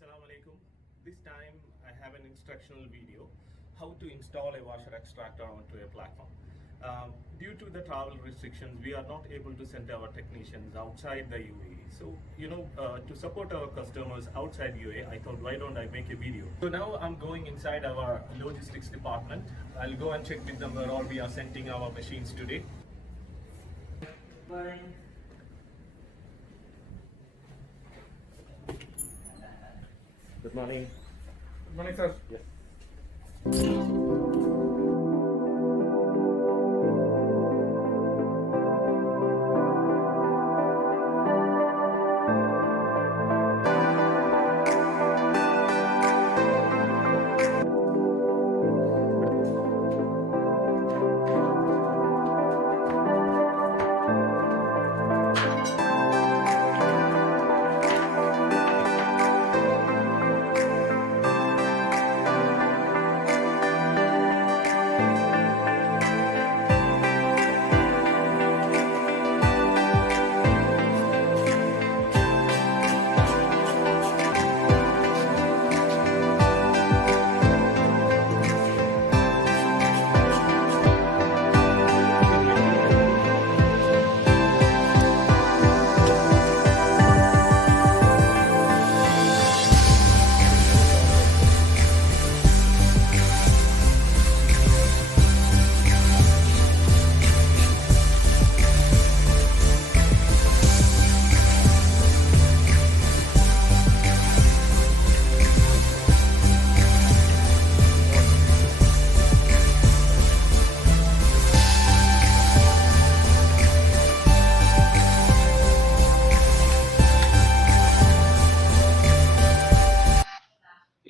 Assalamu alaikum. This time I have an instructional video how to install a washer extractor onto a platform. Due to the travel restrictions, we are not able to send our technicians outside the UAE. So, to support our customers outside UAE, I thought, why don't I make a video? So now I'm going inside our logistics department. I'll go and check with them where all we are sending our machines today. Bye. Good morning. Good morning, sir. Yes.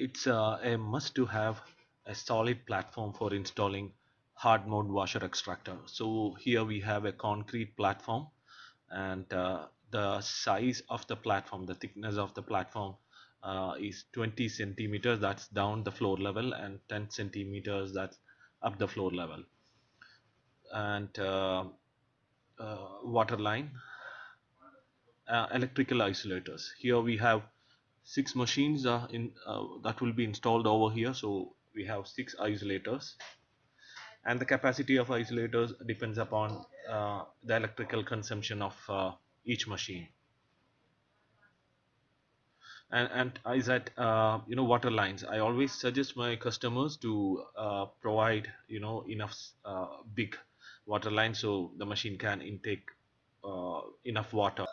It's a must to have a solid platform for installing hard mount washer extractor. So here we have a concrete platform, and the size of the platform, the thickness of the platform is 20 centimeters, that's down the floor level, and 10 centimeters, that's up the floor level. And water line, electrical isolators. Here we have 6 machines that will be installed over here. So we have 6 isolators, and the capacity of isolators depends upon the electrical consumption of each machine. And is that water lines, I always suggest my customers to provide enough big water lines so the machine can intake enough water.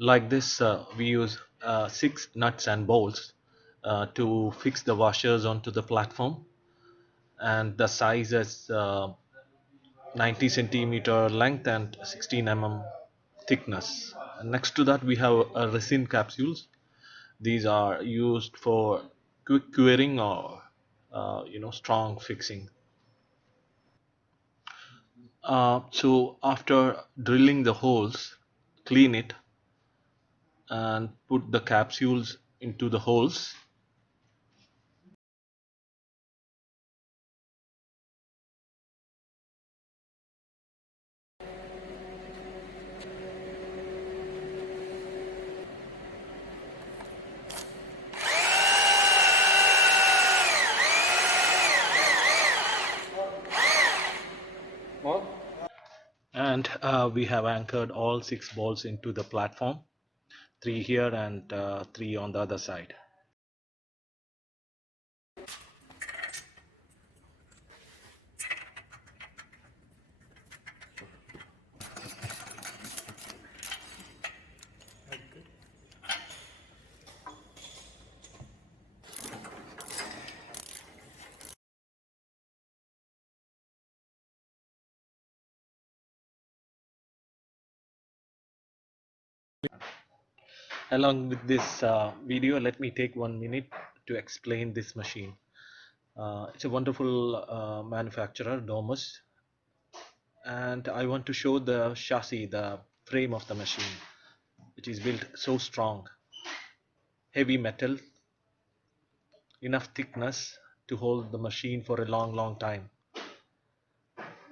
Like this, we use 6 nuts and bolts to fix the washers onto the platform, and the size is 90 centimeter length and 16 thickness. And next to that, we have resin capsules. These are used for quick curing or strong fixing. So after drilling the holes, clean it and put the capsules into the holes. And we have anchored all 6 bolts into the platform, 3 here and 3 on the other side. Along with this video, let me take 1 minute to explain this machine. It's a wonderful manufacturer, Domus, and I want to show the chassis, the frame of the machine, which is built so strong, heavy metal, enough thickness to hold the machine for a long time.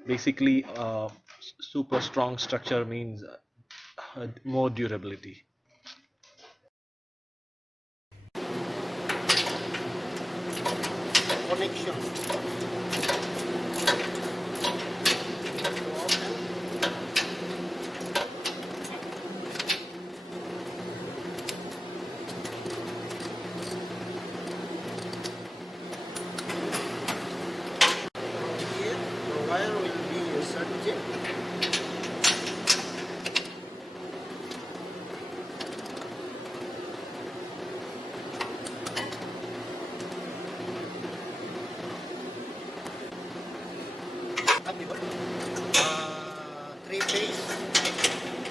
Basically, super strong structure means more durability. Connection. Here, the wire will be inserted. Three-phase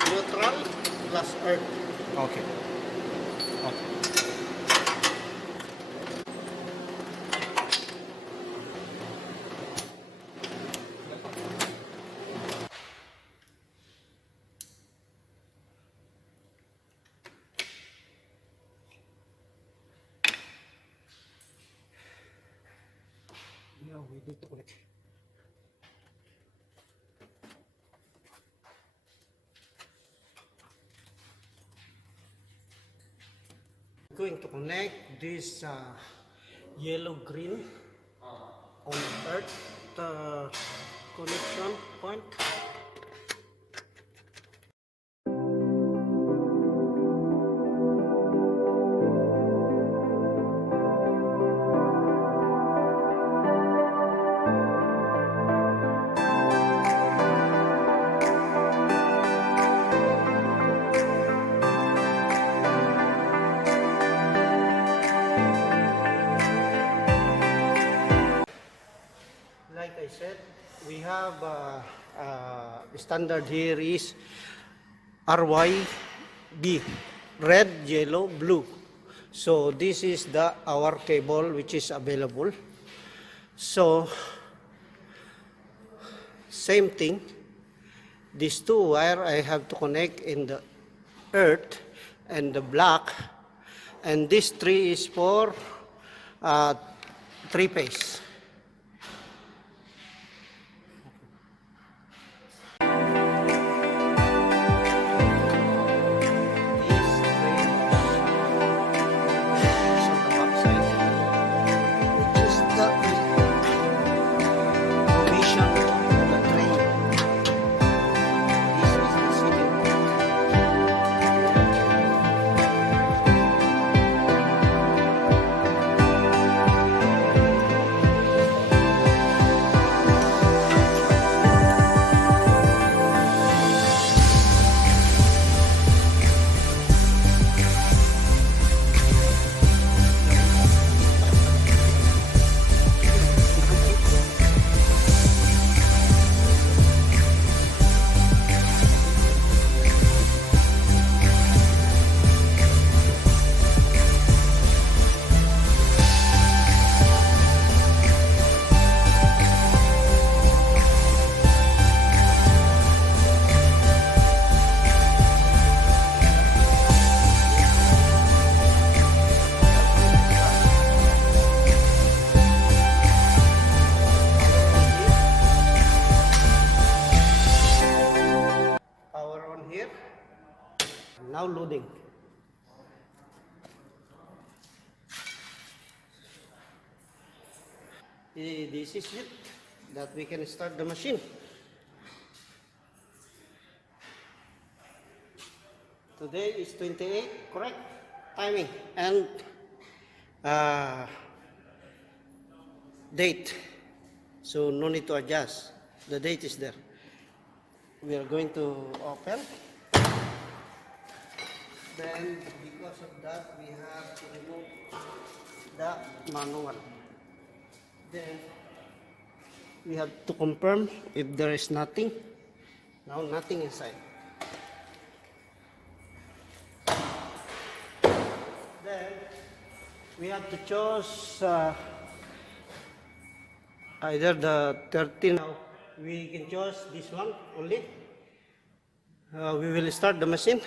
neutral plus earth. Okay. Okay. Now we need to connect. Going to connect this yellow green on earth connection point. Like I said, we have standard here is RYB, red, yellow, blue. So this is the our cable which is available. So same thing, these two wire I have to connect in the earth and the black, and this three is for three-phase. This is it, that we can start the machine. Today is 28, correct? Timing and date. So no need to adjust. The date is there. We are going to open. Then because of that, we have to remove the manual. Then we have to confirm if there is nothing. Now nothing inside. Then we have to choose either the 13. Now we can choose this one only. We will start the machine.